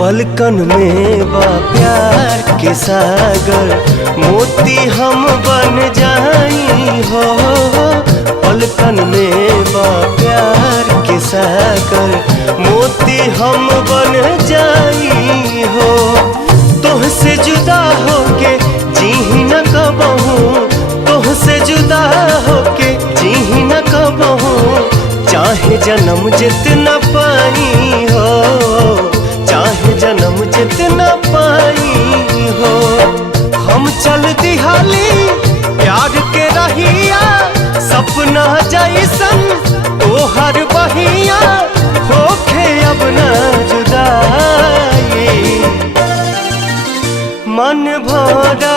पलकन में बा प्यार के सागर, मोती हम बन जाई हो। पलकन में बा प्यार के सागर, मोती हम बन जाई हो। तोहसे जुदा होके जीही न कबहू, तोहसे जुदा होके जीही न कबहू। चाहे जन्म जितना पाई हो, चाहे जन्म जितना पाई हो। हम चल दिहाली प्यार के रहिया, सपना जैसन तोहर बहिया, होखे अब न जुदाई। मन भरा